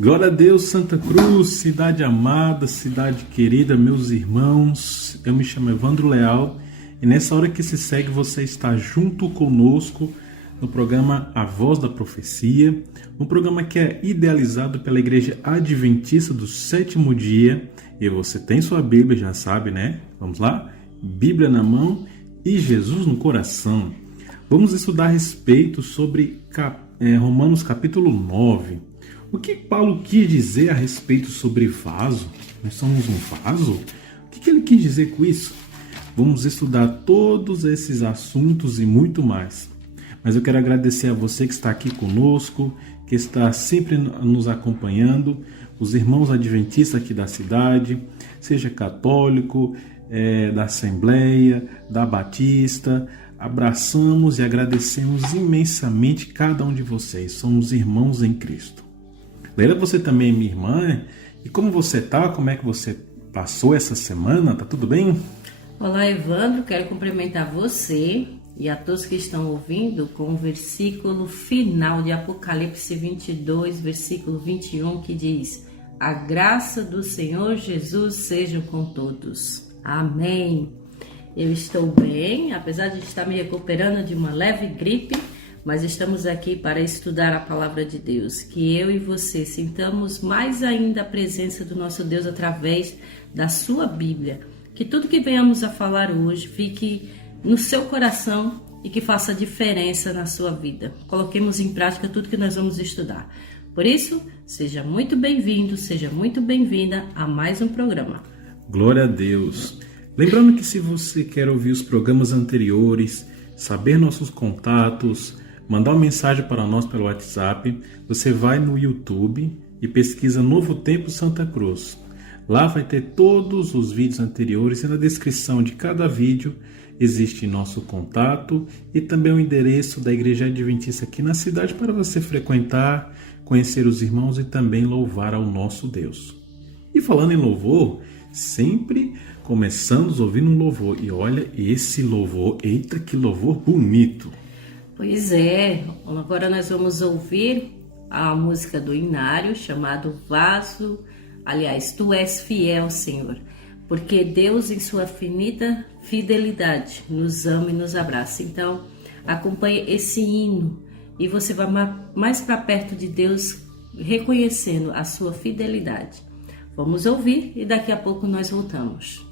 Glória a Deus, Santa Cruz, cidade amada, cidade querida, meus irmãos. Eu me chamo Evandro Leal e nessa hora que se segue você está junto conosco no programa A Voz da Profecia, um programa que é idealizado pela Igreja Adventista do Sétimo Dia. E você tem sua Bíblia, já sabe, né? Vamos lá? Bíblia na mão e Jesus no coração. Vamos estudar a respeito sobre Romanos capítulo 9. O que Paulo quis dizer a respeito sobre vaso? Nós somos um vaso? O que ele quis dizer com isso? Vamos estudar todos esses assuntos e muito mais. Mas eu quero agradecer a você que está aqui conosco, que está sempre nos acompanhando, os irmãos adventistas aqui da cidade, seja católico, da Assembleia, da Batista. Abraçamos e agradecemos imensamente cada um de vocês. Somos irmãos em Cristo. Leila, você também é minha irmã. E como você tá? Como é que você passou essa semana? Tá tudo bem? Olá, Evandro. Quero cumprimentar você e a todos que estão ouvindo com o versículo final de Apocalipse 22, versículo 21, que diz: a graça do Senhor Jesus seja com todos. Amém. Eu estou bem, apesar de estar me recuperando de uma leve gripe, mas estamos aqui para estudar a palavra de Deus, que eu e você sintamos mais ainda a presença do nosso Deus através da sua Bíblia. Que tudo que venhamos a falar hoje fique no seu coração e que faça diferença na sua vida. Coloquemos em prática tudo que nós vamos estudar. Por isso, seja muito bem-vindo, seja muito bem-vinda a mais um programa. Glória a Deus. Lembrando que se você quer ouvir os programas anteriores, saber nossos contatos, mandar uma mensagem para nós pelo WhatsApp, você vai no YouTube e pesquisa Novo Tempo Santa Cruz. Lá vai ter todos os vídeos anteriores e na descrição de cada vídeo existe nosso contato e também o endereço da Igreja Adventista aqui na cidade para você frequentar, conhecer os irmãos e também louvar ao nosso Deus. E falando em louvor, sempre começamos ouvindo um louvor. E olha esse louvor, eita que louvor bonito! Pois é, agora nós vamos ouvir a música do Inário, chamado Vaso, aliás, Tu és fiel, Senhor, porque Deus em sua infinita fidelidade nos ama e nos abraça. Então, acompanhe esse hino e você vai mais para perto de Deus, reconhecendo a sua fidelidade. Vamos ouvir e daqui a pouco nós voltamos.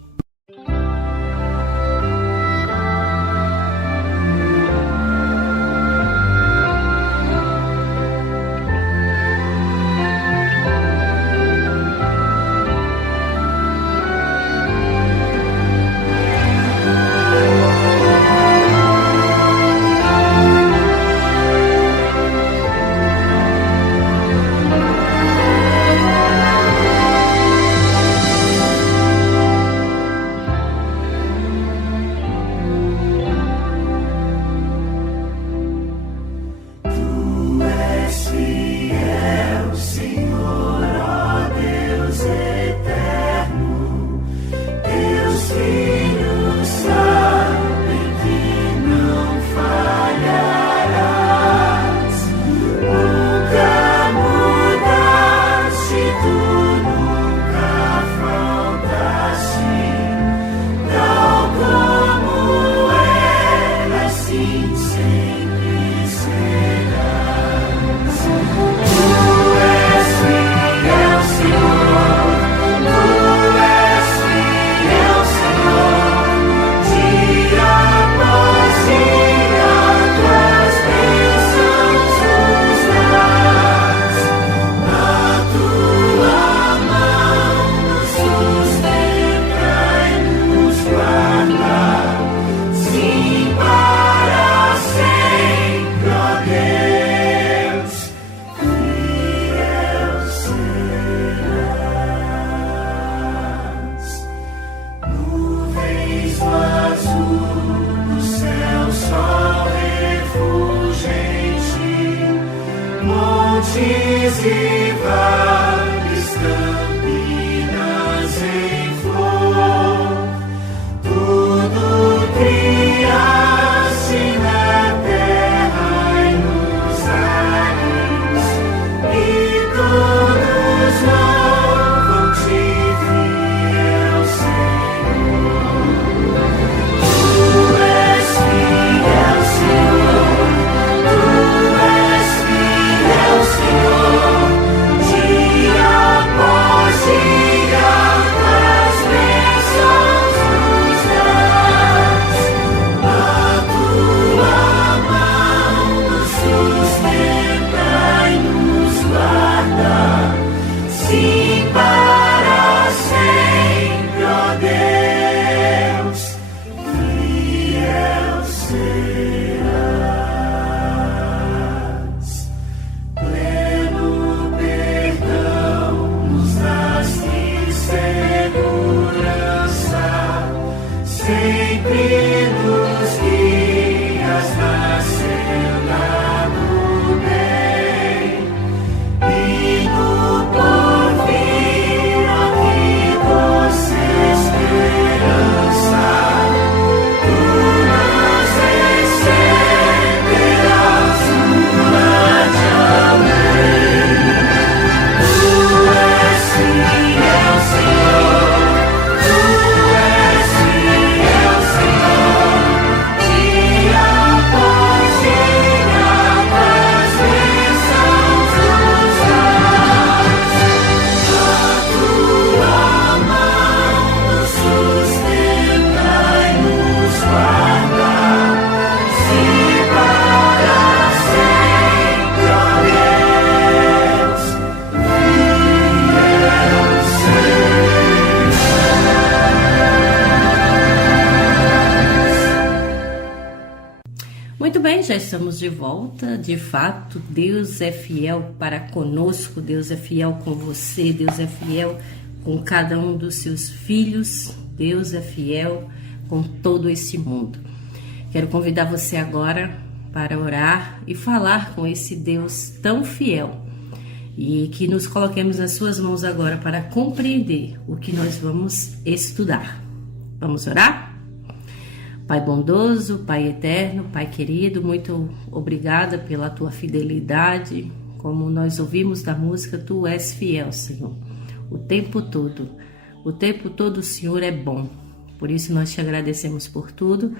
Montes e vales, campinas em flor, tudo criaste na terra e nos ares, e tudo já estamos de volta. De fato, Deus é fiel para conosco, Deus é fiel com você, Deus é fiel com cada um dos seus filhos, Deus é fiel com todo esse mundo. Quero convidar você agora para orar e falar com esse Deus tão fiel e que nos coloquemos nas suas mãos agora para compreender o que nós vamos estudar. Vamos orar? Pai bondoso, Pai eterno, Pai querido, muito obrigada pela tua fidelidade. Como nós ouvimos da música, tu és fiel, Senhor. O tempo todo o Senhor é bom. Por isso nós te agradecemos por tudo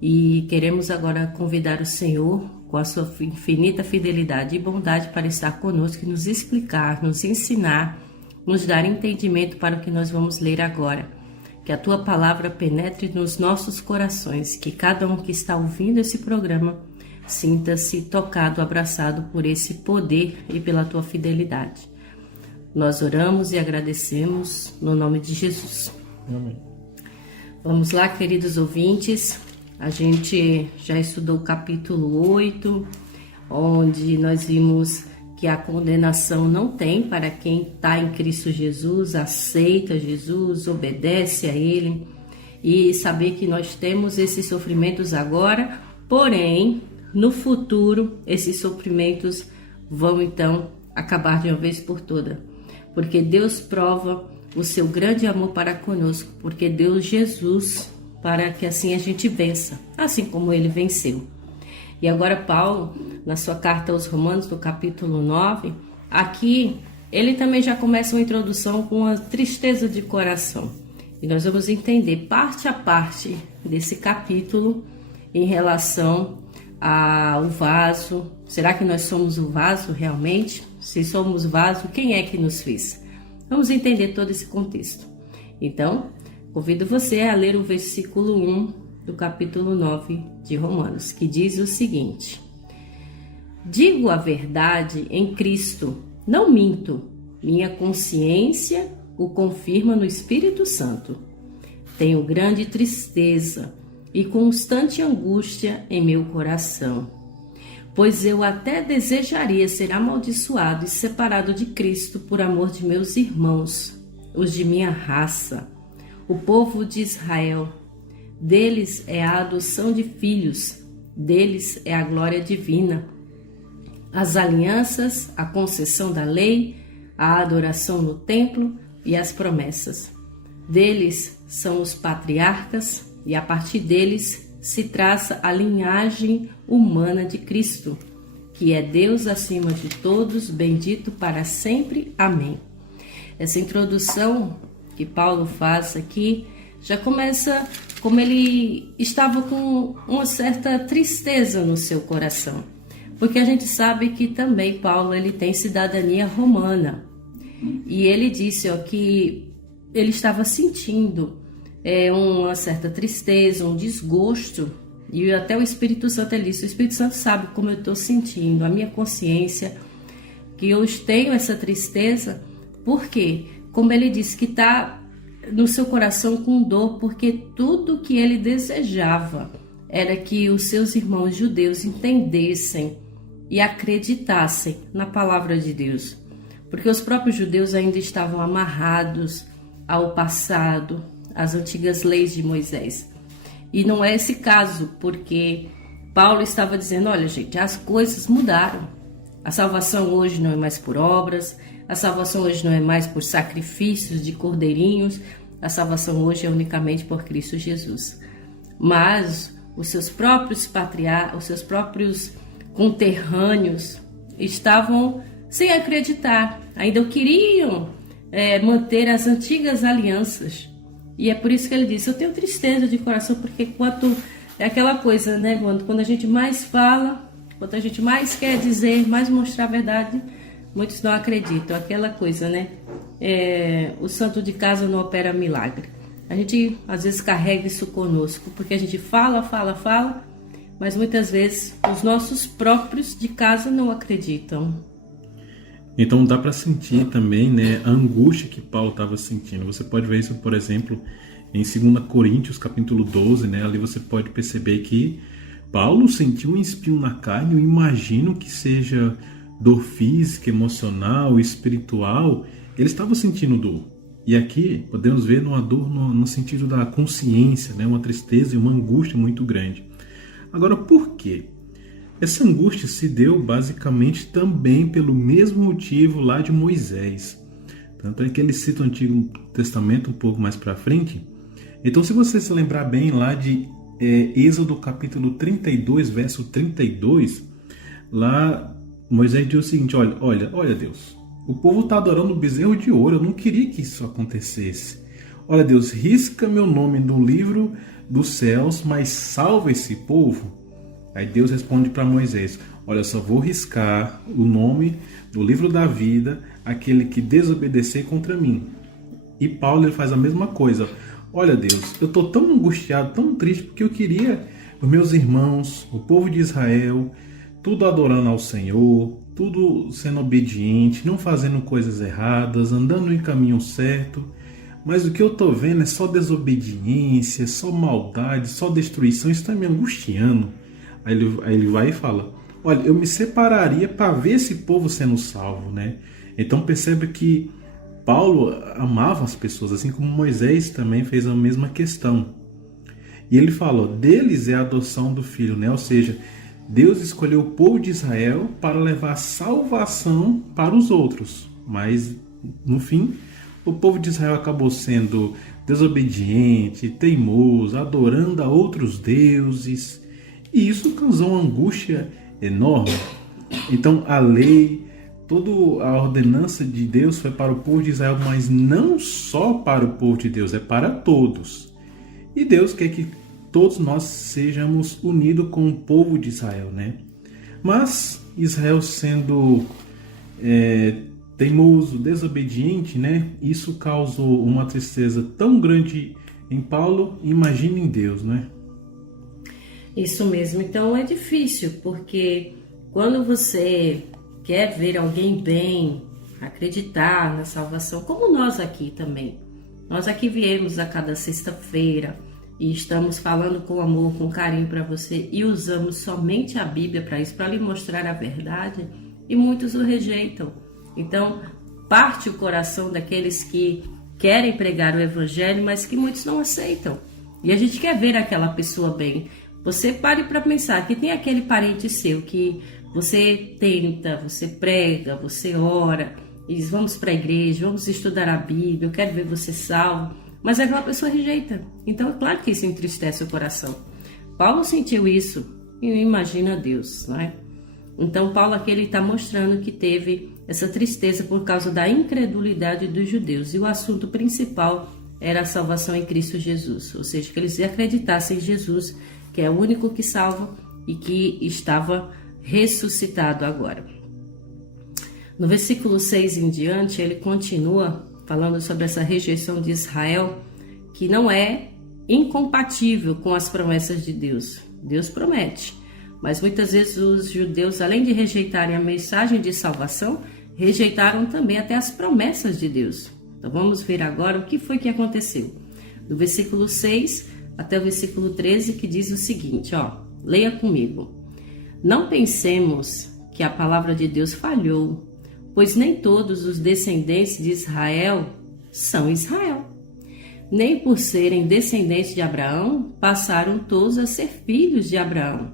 e queremos agora convidar o Senhor com a sua infinita fidelidade e bondade para estar conosco e nos explicar, nos ensinar, nos dar entendimento para o que nós vamos ler agora. Que a tua palavra penetre nos nossos corações, que cada um que está ouvindo esse programa sinta-se tocado, abraçado por esse poder e pela tua fidelidade. Nós oramos e agradecemos no nome de Jesus. Amém. Vamos lá, queridos ouvintes. A gente já estudou o capítulo 8, onde nós vimos que a condenação não tem para quem está em Cristo Jesus, aceita Jesus, obedece a Ele, e saber que nós temos esses sofrimentos agora, porém, no futuro, esses sofrimentos vão então acabar de uma vez por toda, porque Deus prova o seu grande amor para conosco, porque deu Jesus para que assim a gente vença, assim como Ele venceu. E agora Paulo, na sua carta aos Romanos, no capítulo 9, aqui ele também já começa uma introdução com uma tristeza de coração. E nós vamos entender parte a parte desse capítulo em relação ao vaso. Será que nós somos o vaso realmente? Se somos vaso, quem é que nos fez? Vamos entender todo esse contexto. Então, convido você a ler o versículo 1 do capítulo 9 de Romanos, que diz o seguinte: digo a verdade em Cristo, não minto, minha consciência o confirma no Espírito Santo. Tenho grande tristeza e constante angústia em meu coração, pois eu até desejaria ser amaldiçoado e separado de Cristo por amor de meus irmãos, os de minha raça, o povo de Israel. Deles é a adoção de filhos, deles é a glória divina, as alianças, a concessão da lei, a adoração no templo e as promessas. Deles são os patriarcas e a partir deles se traça a linhagem humana de Cristo, que é Deus acima de todos, bendito para sempre. Amém. Essa introdução que Paulo faz aqui já começa como ele estava com uma certa tristeza no seu coração, porque a gente sabe que também Paulo ele tem cidadania romana, e ele disse que ele estava sentindo uma certa tristeza, um desgosto, e até o Espírito Santo ele disse: o Espírito Santo sabe como eu estou sentindo, a minha consciência, que eu tenho essa tristeza, porque, como ele disse, que está no seu coração com dor, porque tudo que ele desejava era que os seus irmãos judeus entendessem e acreditassem na palavra de Deus, porque os próprios judeus ainda estavam amarrados ao passado, às antigas leis de Moisés. E não é esse caso, porque Paulo estava dizendo: olha gente, as coisas mudaram, a salvação hoje não é mais por obras, a salvação hoje não é mais por sacrifícios de cordeirinhos, a salvação hoje é unicamente por Cristo Jesus. Mas os seus próprios patriarcas, os seus próprios conterrâneos estavam sem acreditar, ainda queriam manter as antigas alianças. E é por isso que ele disse: eu tenho tristeza de coração, porque quanto é aquela coisa, né, quando a gente mais fala, quanto a gente mais quer dizer, mais mostrar a verdade, muitos não acreditam. Aquela coisa, né? O santo de casa não opera milagre. A gente às vezes carrega isso conosco, porque a gente fala, mas muitas vezes os nossos próprios de casa não acreditam. Então dá para sentir também, né, a angústia que Paulo estava sentindo. Você pode ver isso, por exemplo, em 2 Coríntios capítulo 12, né? Ali você pode perceber que Paulo sentiu um espinho na carne, eu imagino que seja dor física, emocional, espiritual. Ele estava sentindo dor. E aqui podemos ver uma dor no sentido da consciência, né? Uma tristeza e uma angústia muito grande. Agora, por quê? Essa angústia se deu basicamente também pelo mesmo motivo lá de Moisés. Tanto é que ele cita o Antigo Testamento um pouco mais para frente. Então, se você se lembrar bem lá de Êxodo capítulo 32, verso 32, lá Moisés diz o seguinte: olha Deus, o povo está adorando o bezerro de ouro, eu não queria que isso acontecesse. Olha Deus, risca meu nome no livro dos céus, mas salva esse povo. Aí Deus responde para Moisés: olha, eu só vou riscar o nome do livro da vida aquele que desobedecer contra mim. E Paulo ele faz a mesma coisa. Olha Deus, eu estou tão angustiado, tão triste, porque eu queria os meus irmãos, o povo de Israel, tudo adorando ao Senhor, tudo sendo obediente, não fazendo coisas erradas, andando em caminho certo. Mas o que eu estou vendo é só desobediência, só maldade, só destruição. Isso está me angustiando. Aí ele vai e fala: olha, eu me separaria para ver esse povo sendo salvo, né? Então percebe que Paulo amava as pessoas, assim como Moisés também fez a mesma questão. E ele falou: deles é a adoção do filho, né? Ou seja, Deus escolheu o povo de Israel para levar salvação para os outros. Mas, no fim, o povo de Israel acabou sendo desobediente, teimoso, adorando a outros deuses. E isso causou uma angústia enorme. Então, a lei, toda a ordenança de Deus foi para o povo de Israel, mas não só para o povo de Deus, é para todos. E Deus quer que todos nós sejamos unidos com o povo de Israel, né? Mas Israel sendo teimoso, desobediente, né? Isso causou uma tristeza tão grande em Paulo, imagine em Deus, né? Isso mesmo. Então é difícil, porque quando você quer ver alguém bem, acreditar na salvação, como nós aqui também. Nós aqui viemos a cada sexta-feira e estamos falando com amor, com carinho para você e usamos somente a Bíblia para isso, para lhe mostrar a verdade, e muitos o rejeitam. Então, parte o coração daqueles que querem pregar o Evangelho, mas que muitos não aceitam. E a gente quer ver aquela pessoa bem. Você pare para pensar que tem aquele parente seu que você tenta, você prega, você ora, e diz: vamos para a igreja, vamos estudar a Bíblia, eu quero ver você salvo, mas aquela pessoa rejeita. Então é claro que isso entristece o coração. Paulo sentiu isso e imagina Deus, não é? Então Paulo aqui está mostrando que teve essa tristeza por causa da incredulidade dos judeus, e o assunto principal era a salvação em Cristo Jesus, ou seja, que eles acreditassem em Jesus, que é o único que salva e que estava ressuscitado agora. No versículo 6 em diante, ele continua falando sobre essa rejeição de Israel, que não é incompatível com as promessas de Deus. Deus promete, mas muitas vezes os judeus, além de rejeitarem a mensagem de salvação, rejeitaram também até as promessas de Deus. Então vamos ver agora o que foi que aconteceu. Do versículo 6 até o versículo 13, que diz o seguinte, leia comigo. Não pensemos que a palavra de Deus falhou, pois nem todos os descendentes de Israel são Israel. Nem por serem descendentes de Abraão, passaram todos a ser filhos de Abraão.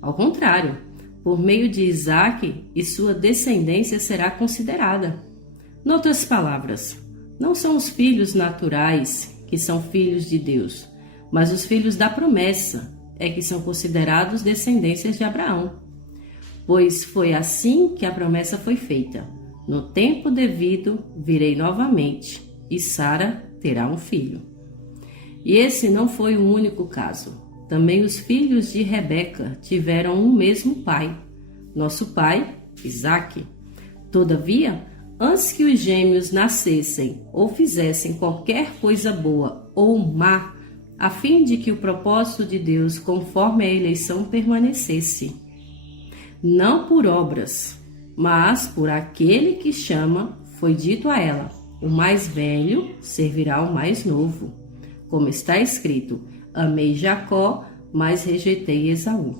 Ao contrário, por meio de Isaque e sua descendência será considerada. Noutras palavras, não são os filhos naturais que são filhos de Deus, mas os filhos da promessa é que são considerados descendências de Abraão. Pois foi assim que a promessa foi feita. No tempo devido virei novamente, e Sara terá um filho. E esse não foi o único caso. Também os filhos de Rebeca tiveram um mesmo pai, nosso pai, Isaque. Todavia, antes que os gêmeos nascessem ou fizessem qualquer coisa boa ou má, a fim de que o propósito de Deus, conforme a eleição, permanecesse. Não por obras, mas por aquele que chama, foi dito a ela: o mais velho servirá ao mais novo. Como está escrito: amei Jacó, mas rejeitei Esaú.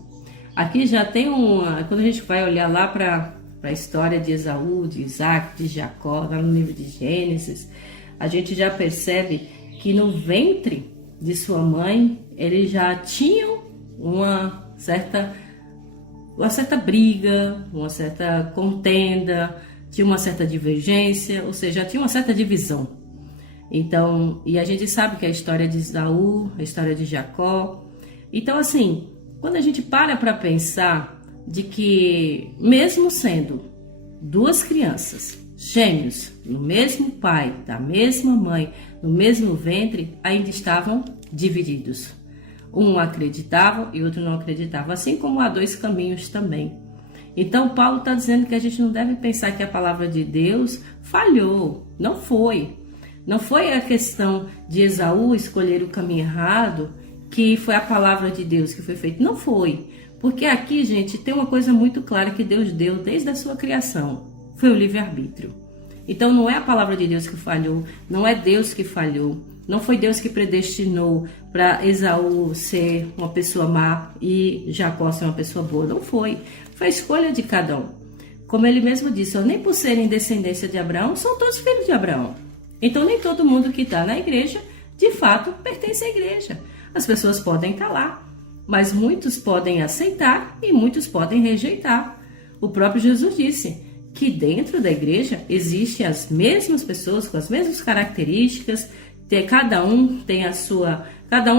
Aqui já tem quando a gente vai olhar lá para a história de Esaú, de Isaac, de Jacó, lá no livro de Gênesis, a gente já percebe que no ventre de sua mãe, eles já tinham uma certa briga, uma certa contenda, tinha uma certa divergência, ou seja, tinha uma certa divisão. Então, e a gente sabe que a história de Esaú, a história de Jacó. Então, assim, quando a gente para pensar de que, mesmo sendo duas crianças, gêmeos, no mesmo pai, da mesma mãe, no mesmo ventre, ainda estavam divididos. Um acreditava e outro não acreditava, assim como há dois caminhos também. Então, Paulo está dizendo que a gente não deve pensar que a palavra de Deus falhou. Não foi. Não foi a questão de Esaú escolher o caminho errado que foi a palavra de Deus que foi feita. Não foi. Porque aqui, gente, tem uma coisa muito clara que Deus deu desde a sua criação. Foi o livre-arbítrio. Então, não é a palavra de Deus que falhou. Não é Deus que falhou. Não foi Deus que predestinou para Esaú ser uma pessoa má e Jacó ser uma pessoa boa. Não foi. Foi a escolha de cada um. Como ele mesmo disse, nem por serem descendência de Abraão, são todos filhos de Abraão. Então, nem todo mundo que está na igreja, de fato, pertence à igreja. As pessoas podem estar lá, mas muitos podem aceitar e muitos podem rejeitar. O próprio Jesus disse que dentro da igreja existem as mesmas pessoas com as mesmas características, cada um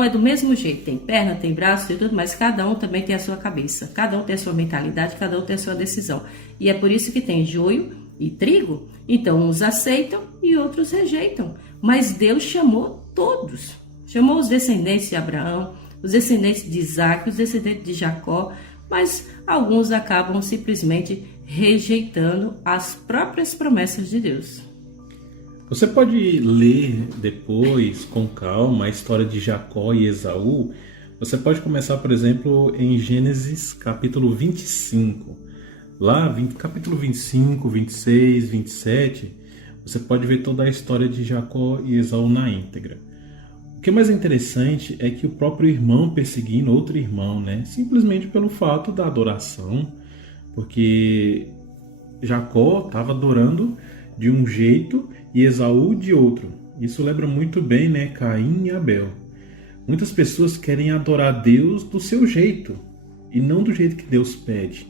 é do mesmo jeito, tem perna, tem braço e tudo, mas cada um também tem a sua cabeça, cada um tem a sua mentalidade, cada um tem a sua decisão. E é por isso que tem joio e trigo. Então, uns aceitam e outros rejeitam. Mas Deus chamou todos. Chamou os descendentes de Abraão, os descendentes de Isaac, os descendentes de Jacó, mas alguns acabam simplesmente rejeitando as próprias promessas de Deus. Você pode ler depois, com calma, a história de Jacó e Esaú. Você pode começar, por exemplo, em Gênesis capítulo 25. Lá, capítulo 25, 26, 27, você pode ver toda a história de Jacó e Esaú na íntegra. O que é mais interessante é que o próprio irmão perseguindo outro irmão, né? Simplesmente pelo fato da adoração, porque Jacó estava adorando de um jeito e Esaú de outro. Isso lembra muito bem, né, Caim e Abel. Muitas pessoas querem adorar Deus do seu jeito e não do jeito que Deus pede.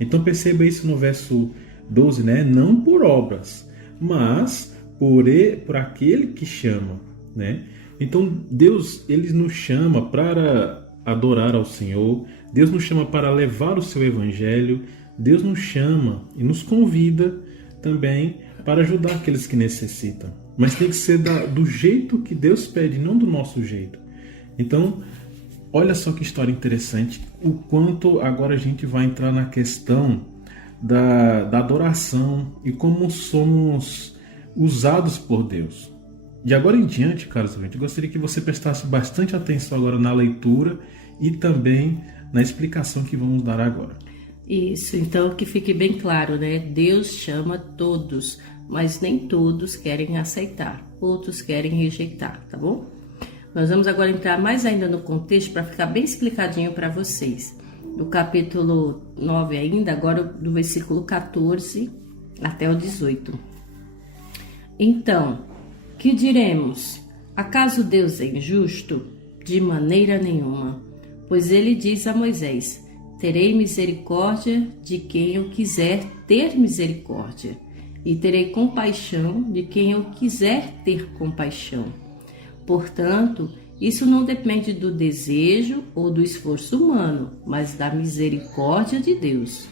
Então perceba isso no verso 12, né? Não por obras, mas por aquele que chama, né? Então Deus, ele nos chama para adorar ao Senhor, Deus nos chama para levar o seu evangelho, Deus nos chama e nos convida também para ajudar aqueles que necessitam. Mas tem que ser do jeito que Deus pede, não do nosso jeito. Então, olha só que história interessante, o quanto agora a gente vai entrar na questão da adoração e como somos usados por Deus. De agora em diante, caros ouvintes, eu gostaria que você prestasse bastante atenção agora na leitura e também na explicação que vamos dar agora. Isso, então que fique bem claro, né? Deus chama todos, mas nem todos querem aceitar, outros querem rejeitar, tá bom? Nós vamos agora entrar mais ainda no contexto para ficar bem explicadinho para vocês. No capítulo 9 ainda, agora do versículo 14 até o 18. Então, que diremos? Acaso Deus é injusto? De maneira nenhuma. Pois ele diz a Moisés: terei misericórdia de quem eu quiser ter misericórdia, e terei compaixão de quem eu quiser ter compaixão. Portanto, isso não depende do desejo ou do esforço humano, mas da misericórdia de Deus.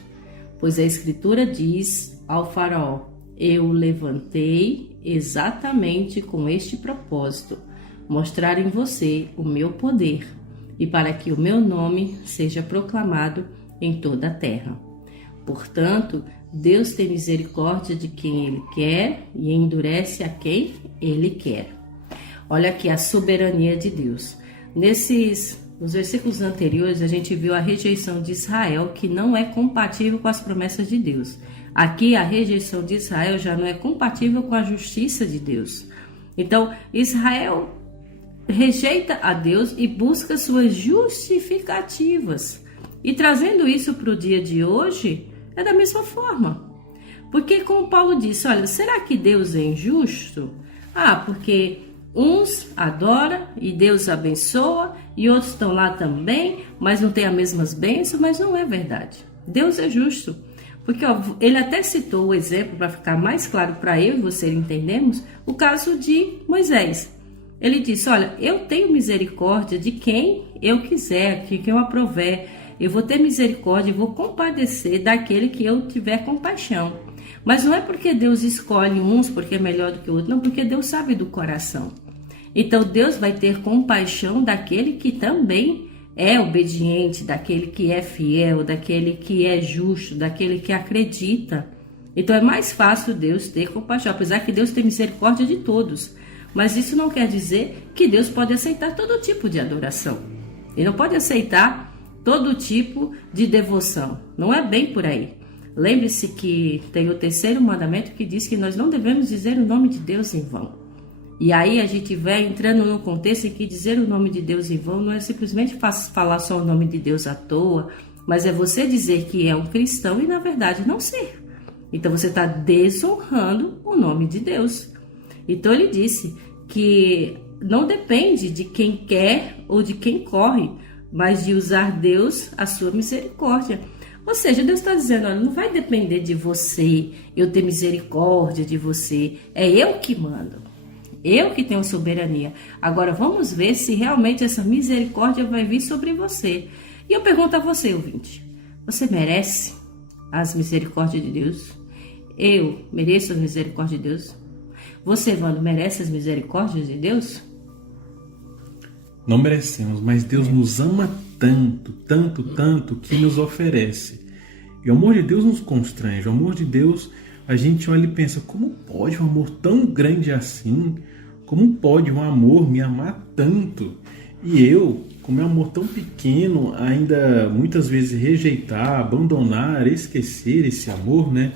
Pois a Escritura diz ao faraó: eu o levantei exatamente com este propósito, mostrar em você o meu poder, e para que o meu nome seja proclamado em toda a terra. Portanto, Deus tem misericórdia de quem Ele quer e endurece a quem Ele quer. Olha aqui a soberania de Deus. Nos versículos anteriores, a gente viu a rejeição de Israel, que não é compatível com as promessas de Deus. Aqui, a rejeição de Israel já não é compatível com a justiça de Deus. Então, Israel rejeita a Deus e busca suas justificativas. E trazendo isso para o dia de hoje, é da mesma forma. Porque como Paulo disse, olha, será que Deus é injusto? Porque uns adoram e Deus abençoa e outros estão lá também, mas não têm as mesmas bênçãos, mas não é verdade. Deus é justo. Porque ele até citou o exemplo, para ficar mais claro para eu e você entendermos, o caso de Moisés. Ele disse, olha, eu tenho misericórdia de quem eu quiser, de quem eu aprover. Eu vou ter misericórdia e vou compadecer daquele que eu tiver compaixão. Mas não é porque Deus escolhe uns porque é melhor do que o outro, não, porque Deus sabe do coração. Então Deus vai ter compaixão daquele que também é obediente, daquele que é fiel, daquele que é justo, daquele que acredita. Então é mais fácil Deus ter compaixão, apesar que Deus tem misericórdia de todos. Mas isso não quer dizer que Deus pode aceitar todo tipo de adoração. Ele não pode aceitar todo tipo de devoção. Não é bem por aí. Lembre-se que tem o terceiro mandamento que diz que nós não devemos dizer o nome de Deus em vão. E aí a gente vai entrando num contexto em que dizer o nome de Deus em vão não é simplesmente falar só o nome de Deus à toa, mas é você dizer que é um cristão e na verdade não ser. Então você está desonrando o nome de Deus. Então ele disse que não depende de quem quer ou de quem corre, mas de usar Deus a sua misericórdia. Ou seja, Deus está dizendo, olha, não vai depender de você, eu ter misericórdia de você, é eu que mando. Eu que tenho soberania. Agora vamos ver se realmente essa misericórdia vai vir sobre você. E eu pergunto a você, ouvinte, você merece as misericórdias de Deus? Eu mereço as misericórdias de Deus? Você, Wando, merece as misericórdias de Deus? Não merecemos, mas Deus nos ama tanto, tanto, tanto que nos oferece. E o amor de Deus nos constrange. O amor de Deus, a gente olha e pensa, como pode um amor tão grande assim? Como pode um amor me amar tanto? E eu, com meu amor tão pequeno, ainda muitas vezes rejeitar, abandonar, esquecer esse amor, né?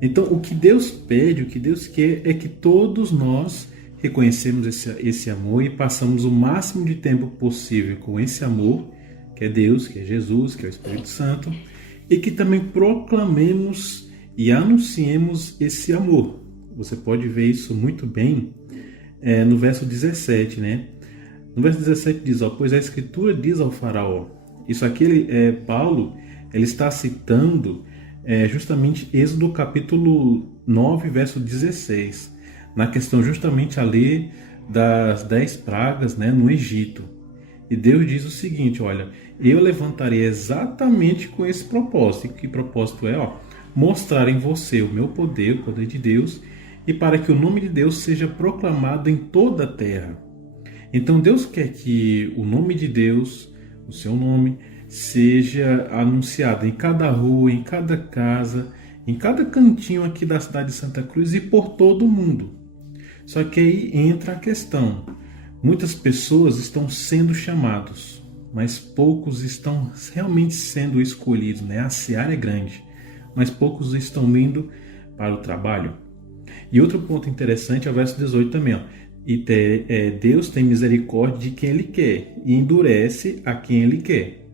Então, o que Deus pede, o que Deus quer é que todos nós reconhecemos esse amor e passamos o máximo de tempo possível com esse amor, que é Deus, que é Jesus, que é o Espírito Santo, e que também proclamemos e anunciemos esse amor. Você pode ver isso muito bem no verso 17, né? No verso 17 diz, pois a Escritura diz ao faraó. Isso aqui, Paulo, ele está citando justamente Êxodo capítulo 9, verso 16, na questão justamente ali das 10 pragas, né, no Egito. E Deus diz o seguinte, olha, eu levantarei exatamente com esse propósito. E que propósito é? Mostrar em você o meu poder, o poder de Deus, e para que o nome de Deus seja proclamado em toda a terra. Então Deus quer que o nome de Deus, o seu nome, seja anunciado em cada rua, em cada casa, em cada cantinho aqui da cidade de Santa Cruz e por todo o mundo. Só que aí entra a questão. Muitas pessoas estão sendo chamados, mas poucos estão realmente sendo escolhidos, né? A seara é grande, mas poucos estão indo para o trabalho. E outro ponto interessante é o verso 18 também. E Deus tem misericórdia de quem Ele quer e endurece a quem Ele quer.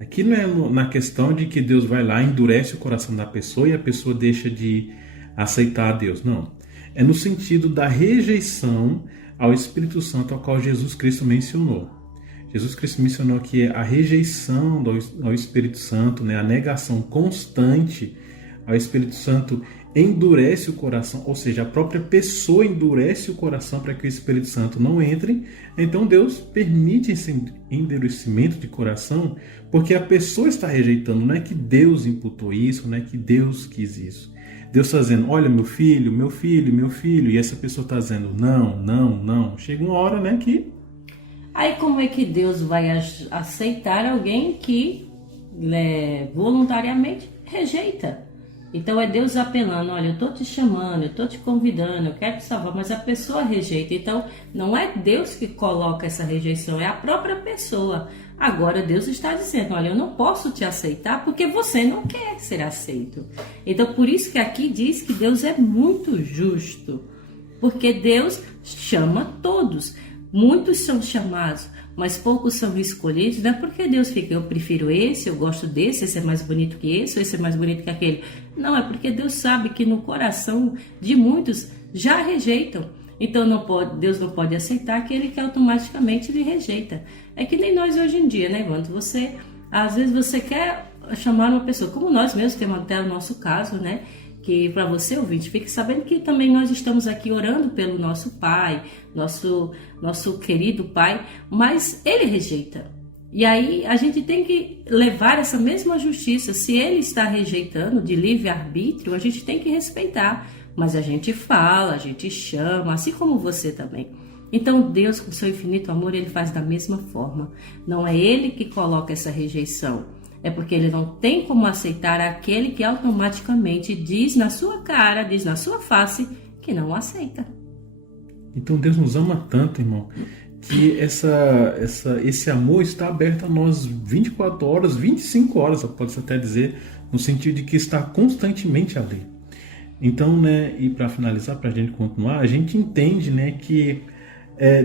Aqui não é na questão de que Deus vai lá e endurece o coração da pessoa e a pessoa deixa de aceitar a Deus. Não. É no sentido da rejeição ao Espírito Santo, ao qual Jesus Cristo mencionou. Jesus Cristo mencionou que a rejeição ao Espírito Santo, né, a negação constante ao Espírito Santo endurece o coração, ou seja, a própria pessoa endurece o coração para que o Espírito Santo não entre. Então Deus permite esse endurecimento de coração porque a pessoa está rejeitando, não é que Deus imputou isso, não é que Deus quis isso. Deus está dizendo, olha meu filho, meu filho, meu filho, e essa pessoa está dizendo, não, não, não. Chega uma hora, né, que... Aí como é que Deus vai aceitar alguém que voluntariamente rejeita? Então é Deus apelando, olha, eu estou te chamando, eu estou te convidando, eu quero te salvar, mas a pessoa rejeita. Então não é Deus que coloca essa rejeição, é a própria pessoa. Agora Deus está dizendo, olha, eu não posso te aceitar porque você não quer ser aceito. Então por isso que aqui diz que Deus é muito justo, porque Deus chama todos. muitos são chamados, mas poucos são escolhidos. Não é porque Deus fica, eu prefiro esse, eu gosto desse, esse é mais bonito que esse, ou esse é mais bonito que aquele. Não, é porque Deus sabe que no coração de muitos já rejeitam. Então Deus não pode aceitar aquele que automaticamente lhe rejeita. É que nem nós hoje em dia, né, Evandro? Às vezes você quer chamar uma pessoa, como nós mesmos temos até o nosso caso, né? Que para você, ouvinte, fique sabendo que também nós estamos aqui orando pelo nosso pai, nosso querido pai, mas ele rejeita. E aí a gente tem que levar essa mesma justiça. Se ele está rejeitando de livre-arbítrio, a gente tem que respeitar. Mas a gente fala, a gente chama, assim como você também. Então Deus, com seu infinito amor, ele faz da mesma forma. Não é ele que coloca essa rejeição. É porque ele não tem como aceitar aquele que automaticamente diz na sua cara, diz na sua face, que não aceita. Então Deus nos ama tanto, irmão, que esse amor está aberto a nós 24 horas, 25 horas, pode-se até dizer, no sentido de que está constantemente ali. Então, né, e para finalizar, para a gente continuar, a gente entende, né, que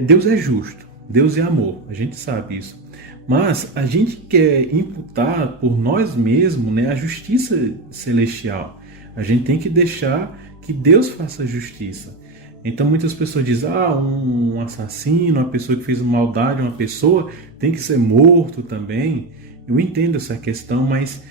Deus é justo, Deus é amor, a gente sabe isso. Mas a gente quer imputar por nós mesmos, né, a justiça celestial. A gente tem que deixar que Deus faça a justiça. Então muitas pessoas dizem, um assassino, uma pessoa que fez maldade, uma pessoa tem que ser morto também. Eu entendo essa questão, mas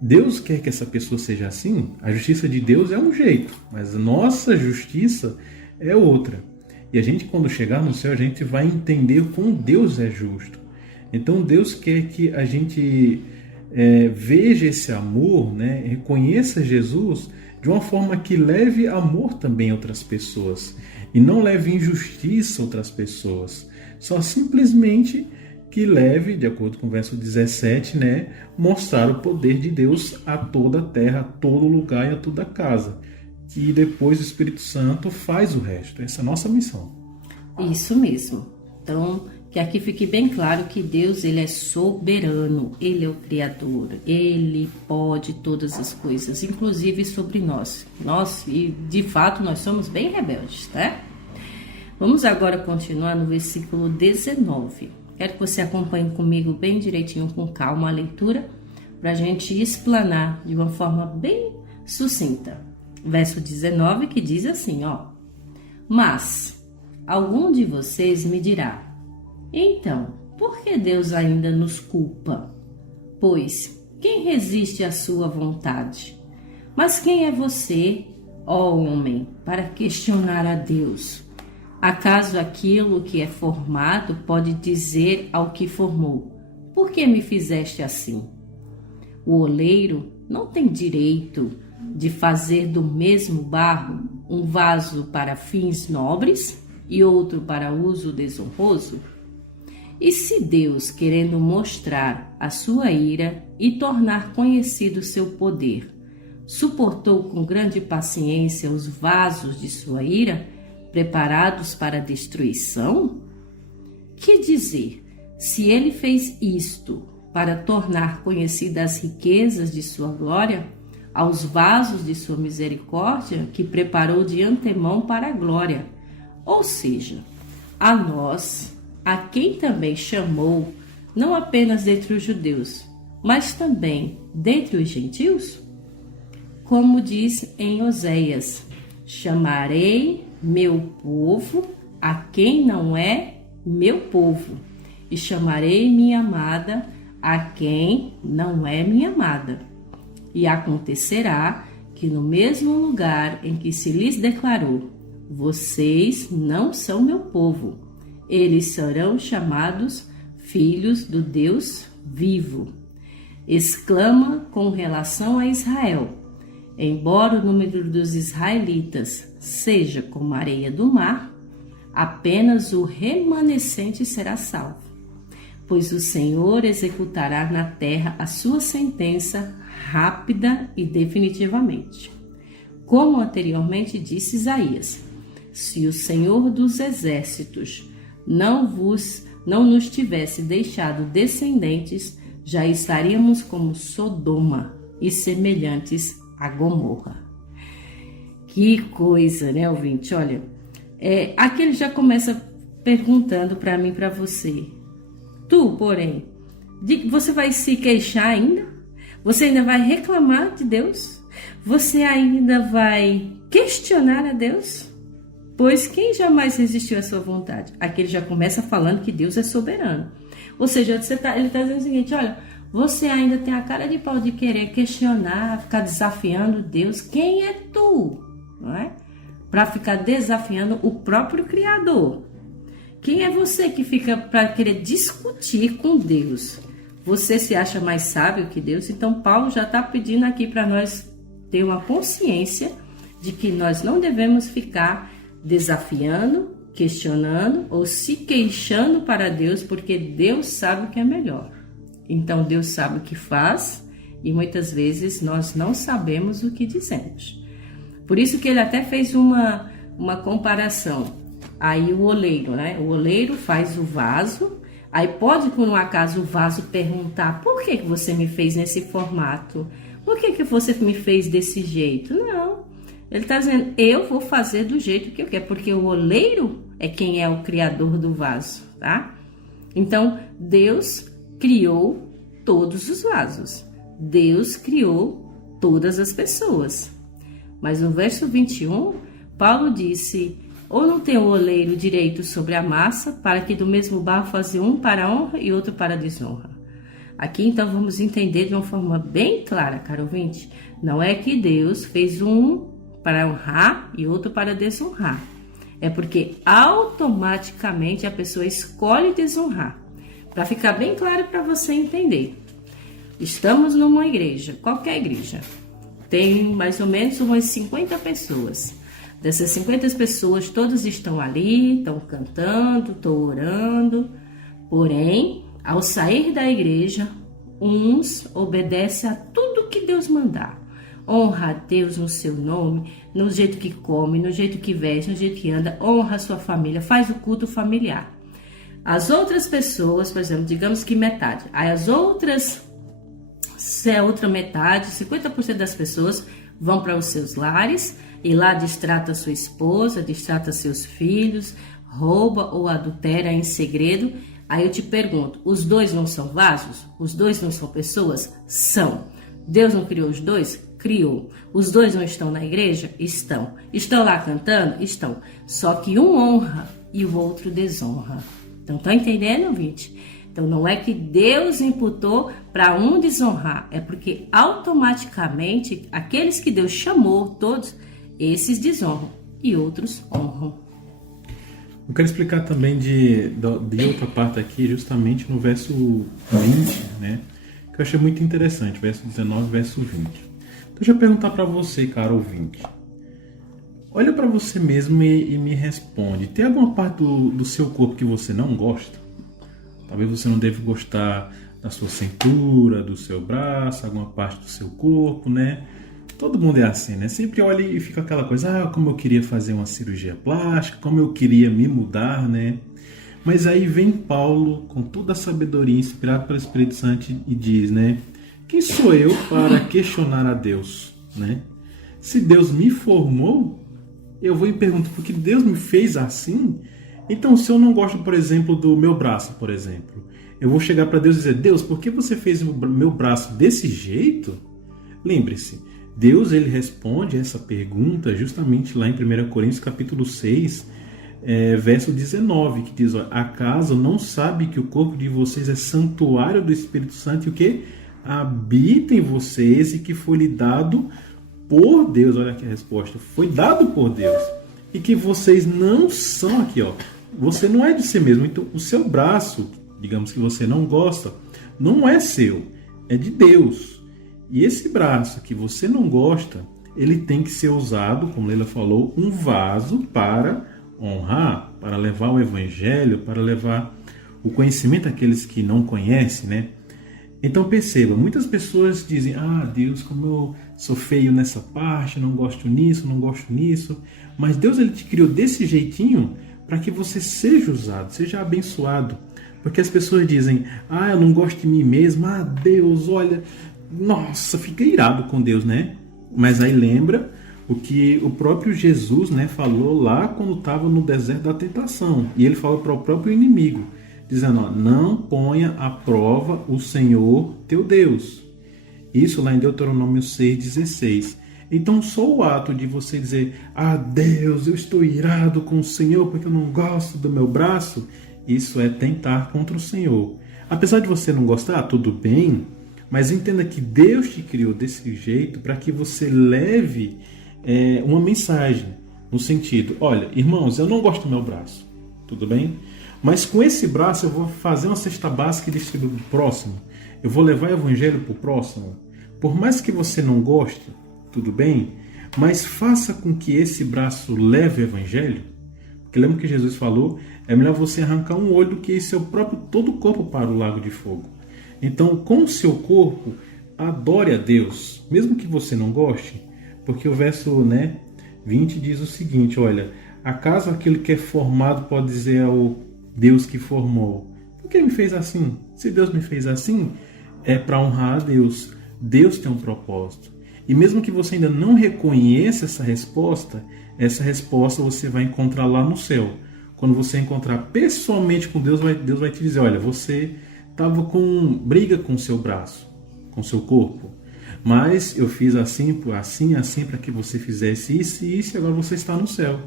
Deus quer que essa pessoa seja assim? A justiça de Deus é um jeito, mas a nossa justiça é outra. E a gente, quando chegar no céu, a gente vai entender como Deus é justo. Então Deus quer que a gente veja esse amor, né, reconheça Jesus de uma forma que leve amor também a outras pessoas e não leve injustiça a outras pessoas. Só simplesmente que leve, de acordo com o verso 17, né, mostrar o poder de Deus a toda a terra, a todo lugar e a toda casa. E depois o Espírito Santo faz o resto. Essa é a nossa missão. Isso mesmo. Então, que aqui fique bem claro que Deus, ele é soberano, ele é o Criador, ele pode todas as coisas, inclusive sobre nós. E de fato, nós somos bem rebeldes, tá? Vamos agora continuar no versículo 19. Quero que você acompanhe comigo bem direitinho, com calma, a leitura, para a gente explanar de uma forma bem sucinta. Verso 19, que diz assim, Mas algum de vocês me dirá, então, por que Deus ainda nos culpa? Pois, quem resiste à sua vontade? Mas quem é você, ó homem, para questionar a Deus? Acaso aquilo que é formado pode dizer ao que formou, por que me fizeste assim? O oleiro não tem direito de fazer do mesmo barro um vaso para fins nobres e outro para uso desonroso? E se Deus, querendo mostrar a sua ira e tornar conhecido seu poder, suportou com grande paciência os vasos de sua ira, preparados para a destruição? Que dizer, se ele fez isto para tornar conhecidas as riquezas de sua glória, aos vasos de sua misericórdia, que preparou de antemão para a glória, ou seja, a nós, a quem também chamou, não apenas dentre os judeus, mas também dentre os gentios? Como diz em Oséias, chamarei meu povo a quem não é meu povo, e chamarei minha amada a quem não é minha amada. E acontecerá que no mesmo lugar em que se lhes declarou, vocês não são meu povo, eles serão chamados filhos do Deus vivo. Exclama com relação a Israel, embora o número dos israelitas seja como a areia do mar, apenas o remanescente será salvo. Pois o Senhor executará na terra a sua sentença rápida e definitivamente. Como anteriormente disse Isaías, se o Senhor dos exércitos não nos tivesse deixado descendentes, já estaríamos como Sodoma e semelhantes a Gomorra. Que coisa, né, ouvinte? Olha, aqui ele já começa perguntando para mim e para você. Tu, porém, você vai se queixar ainda? Você ainda vai reclamar de Deus? Você ainda vai questionar a Deus? Pois quem jamais resistiu à sua vontade? Aqui ele já começa falando que Deus é soberano. Ou seja, ele está dizendo o seguinte, olha, você ainda tem a cara de pau de querer questionar, ficar desafiando Deus. Quem é tu? Não é? Para ficar desafiando o próprio Criador. Quem é você que fica para querer discutir com Deus? Você se acha mais sábio que Deus? Então Paulo já está pedindo aqui para nós ter uma consciência de que nós não devemos ficar desafiando, questionando ou se queixando para Deus, porque Deus sabe o que é melhor. Então Deus sabe o que faz e muitas vezes nós não sabemos o que dizemos. Por isso que ele até fez uma comparação. Aí o oleiro, né? O oleiro faz o vaso, aí pode por um acaso o vaso perguntar: por que você me fez nesse formato? Por que você me fez desse jeito? Não, ele está dizendo, eu vou fazer do jeito que eu quero, porque o oleiro é quem é o criador do vaso, tá? Então, Deus criou todos os vasos. Deus criou todas as pessoas. Mas no verso 21, Paulo disse: ou não tem o oleiro direito sobre a massa, para que do mesmo barro faça um para a honra e outro para a desonra. Aqui então vamos entender de uma forma bem clara, caro ouvinte. Não é que Deus fez um para honrar e outro para desonrar. É porque automaticamente a pessoa escolhe desonrar. Para ficar bem claro para você entender. Estamos numa igreja, qualquer igreja. Tem mais ou menos umas 50 pessoas. Dessas 50 pessoas, todas estão ali, estão cantando, estão orando. Porém, ao sair da igreja, uns obedecem a tudo que Deus mandar. Honra a Deus no seu nome, no jeito que come, no jeito que veste, no jeito que anda. Honra a sua família, faz o culto familiar. As outras pessoas, por exemplo, digamos que metade. Aí as outras, se é outra metade, 50% das pessoas vão para os seus lares e lá distrata sua esposa, distrata seus filhos, rouba ou adultera em segredo. Aí eu te pergunto, os dois não são vasos? Os dois não são pessoas? São. Deus não criou os dois? Criou. Os dois não estão na igreja? Estão. Estão lá cantando? Estão. Só que um honra e o outro desonra. Então, tá entendendo, ouvinte? Então, não é que Deus imputou para um desonrar, é porque automaticamente aqueles que Deus chamou, todos, esses desonram e outros honram. Eu quero explicar também de outra parte aqui, justamente no verso 20, né? Que eu achei muito interessante, verso 19, verso 20. Então, deixa eu perguntar para você, caro ouvinte. Olha para você mesmo e me responde. Tem alguma parte do seu corpo que você não gosta? Talvez você não deve gostar da sua cintura, do seu braço, alguma parte do seu corpo, né? Todo mundo é assim, né? Sempre olha e fica aquela coisa, como eu queria fazer uma cirurgia plástica, como eu queria me mudar, né? Mas aí vem Paulo, com toda a sabedoria, inspirado pelo Espírito Santo, e diz, né? Quem sou eu para questionar a Deus, né? Se Deus me formou, eu vou e pergunto, porque Deus me fez assim? Então, se eu não gosto, por exemplo, do meu braço, por exemplo, eu vou chegar para Deus e dizer, Deus, por que você fez o meu braço desse jeito? Lembre-se, Deus ele responde essa pergunta justamente lá em 1 Coríntios capítulo 6, verso 19, que diz, acaso não sabe que o corpo de vocês é santuário do Espírito Santo e o que? Habita em vocês e que foi lhe dado por Deus. Olha aqui a resposta, foi dado por Deus. E que vocês não são aqui, você não é de si mesmo. Então o seu braço, digamos que você não gosta, não é seu, é de Deus. E esse braço que você não gosta, ele tem que ser usado, como Leila falou, um vaso para honrar, para levar o evangelho, para levar o conhecimento àqueles que não conhecem, né? Então perceba, muitas pessoas dizem, Deus, como eu sou feio nessa parte, não gosto nisso, não gosto nisso. Mas Deus ele te criou desse jeitinho para que você seja usado, seja abençoado. Porque as pessoas dizem, eu não gosto de mim mesmo, Deus, olha, nossa, fica irado com Deus, né? Mas aí lembra o que o próprio Jesus, né, falou lá quando estava no deserto da tentação. E ele falou para o próprio inimigo, dizendo, ó, não ponha à prova o Senhor teu Deus. Isso lá em Deuteronômio 6,16. Então só o ato de você dizer, ah, Deus, eu estou irado com o Senhor porque eu não gosto do meu braço, isso é tentar contra o Senhor. Apesar de você não gostar, tudo bem, mas entenda que Deus te criou desse jeito para que você leve uma mensagem no sentido, olha, irmãos, eu não gosto do meu braço, tudo bem? Mas com esse braço eu vou fazer uma cesta básica e distribuir para o próximo. Eu vou levar o evangelho para o próximo. Por mais que você não goste, tudo bem? Mas faça com que esse braço leve o evangelho. Porque lembra que Jesus falou, é melhor você arrancar um olho do que seu próprio todo o corpo para o lago de fogo. Então, com o seu corpo, adore a Deus, mesmo que você não goste. Porque o verso 20 diz o seguinte, olha, acaso aquele que é formado pode dizer ao Deus que formou, por que me fez assim? Se Deus me fez assim, é para honrar a Deus. Deus tem um propósito. E mesmo que você ainda não reconheça essa resposta você vai encontrar lá no céu. Quando você encontrar pessoalmente com Deus, Deus vai te dizer, olha, você estava com briga com o seu braço, com o seu corpo. Mas eu fiz assim para que você fizesse isso e isso, e agora você está no céu.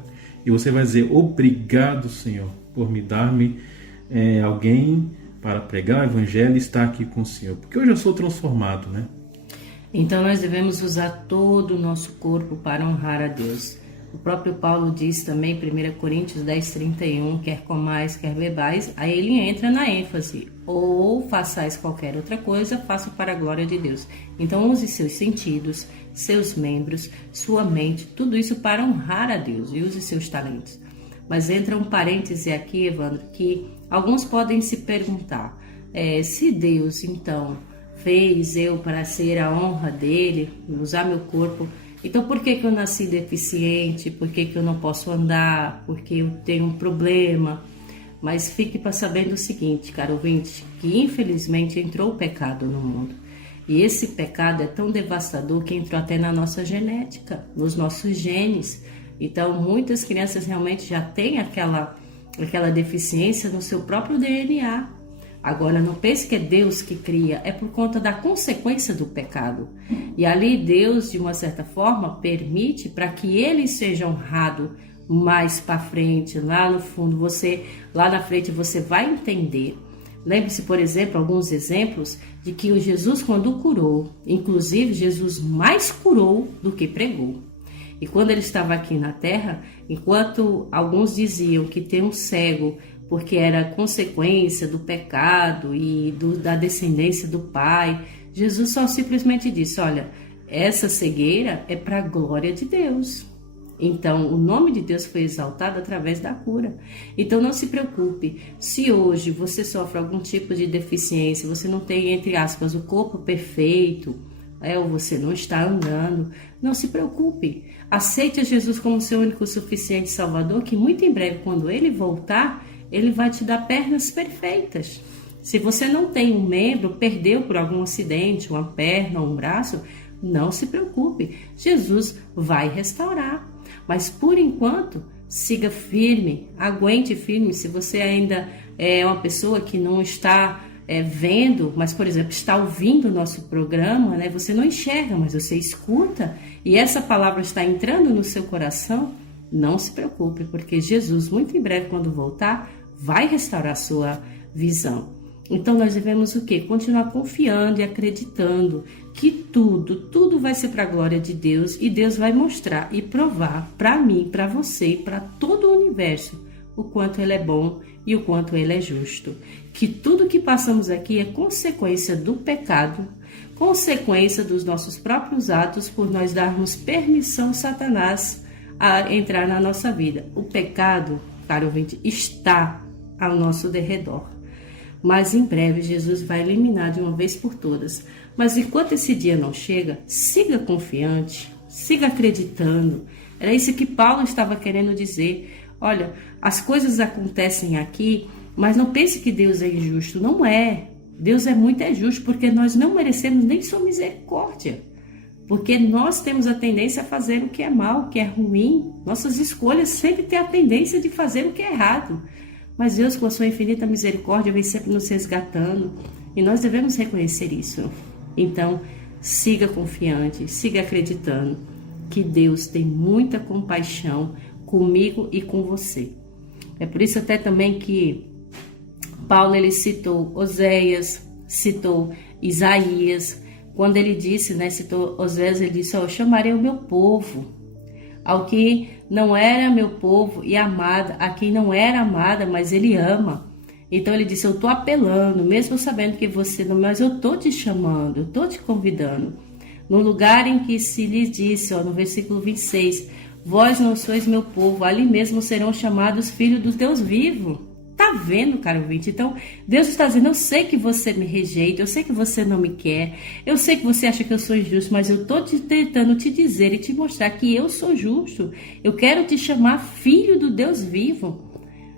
E você vai dizer, obrigado, Senhor, por me dar-me alguém para pregar o evangelho e estar aqui com o Senhor. Porque hoje eu sou transformado, né? Então nós devemos usar todo o nosso corpo para honrar a Deus. O próprio Paulo diz também, 1 Coríntios 10:31, quer comais, quer bebais, aí ele entra na ênfase, ou façais qualquer outra coisa, faça para a glória de Deus. Então use seus sentidos, seus membros, sua mente, tudo isso para honrar a Deus, e use seus talentos. Mas entra um parêntese aqui, Evandro, que alguns podem se perguntar, se Deus então fez eu para ser a honra dele, usar meu corpo, então por que eu nasci deficiente? Por que eu não posso andar? Porque eu tenho um problema? Mas fique sabendo o seguinte, caro ouvinte, que infelizmente entrou o pecado no mundo. E esse pecado é tão devastador que entrou até na nossa genética, nos nossos genes. Então muitas crianças realmente já têm aquela deficiência no seu próprio DNA. Agora, não pense que é Deus que cria, é por conta da consequência do pecado. E ali Deus, de uma certa forma, permite para que ele seja honrado mais para frente, lá no fundo, lá na frente você vai entender. Lembre-se, por exemplo, alguns exemplos de que o Jesus, quando curou, inclusive Jesus mais curou do que pregou. E quando ele estava aqui na terra, enquanto alguns diziam que ter um cego porque era consequência do pecado e da descendência do pai, Jesus só simplesmente disse, olha, essa cegueira é para a glória de Deus. Então, o nome de Deus foi exaltado através da cura. Então, não se preocupe, se hoje você sofre algum tipo de deficiência, você não tem, entre aspas, o corpo perfeito, ou você não está andando, não se preocupe. Aceite a Jesus como seu único suficiente Salvador, que muito em breve, quando ele voltar, ele vai te dar pernas perfeitas. Se você não tem um membro, perdeu por algum acidente, uma perna ou um braço, não se preocupe, Jesus vai restaurar. Mas por enquanto, siga firme, aguente firme. Se você ainda é uma pessoa que não está vendo, mas, por exemplo, está ouvindo o nosso programa, né? Você não enxerga, mas você escuta, e essa palavra está entrando no seu coração, não se preocupe, porque Jesus, muito em breve, quando voltar, vai restaurar a sua visão. Então nós devemos o quê? Continuar confiando e acreditando que tudo vai ser para a glória de Deus, e Deus vai mostrar e provar para mim, para você e para todo o universo o quanto Ele é bom e o quanto Ele é justo. Que tudo que passamos aqui é consequência do pecado, consequência dos nossos próprios atos por nós darmos permissão a Satanás a entrar na nossa vida. O pecado, caro ouvinte, está ao nosso derredor. Mas em breve Jesus vai eliminar de uma vez por todas. Mas enquanto esse dia não chega, siga confiante, siga acreditando. Era isso que Paulo estava querendo dizer. Olha, as coisas acontecem aqui, mas não pense que Deus é injusto. Não é. Deus é muito justo, porque nós não merecemos nem sua misericórdia. Porque nós temos a tendência a fazer o que é mal, o que é ruim. Nossas escolhas sempre têm a tendência de fazer o que é errado. Mas Deus, com a sua infinita misericórdia, vem sempre nos resgatando. E nós devemos reconhecer isso. Então, siga confiante, siga acreditando que Deus tem muita compaixão comigo e com você. É por isso até também que Paulo ele citou Oséias, citou Isaías. Quando ele disse, citou Oséias, ele disse, eu chamarei o meu povo, ao que não era meu povo e amada, a quem não era amada, mas ele ama. Então ele disse, eu estou apelando, mesmo sabendo que você não, mas eu estou te chamando, eu estou te convidando. No lugar em que se lhe disse, no versículo 26, vós não sois meu povo, ali mesmo serão chamados filhos do Deus vivo. Tá vendo, caro ouvinte? Então, Deus está dizendo, eu sei que você me rejeita, eu sei que você não me quer, eu sei que você acha que eu sou injusto, mas eu estou tentando te dizer e te mostrar que eu sou justo. Eu quero te chamar filho do Deus vivo.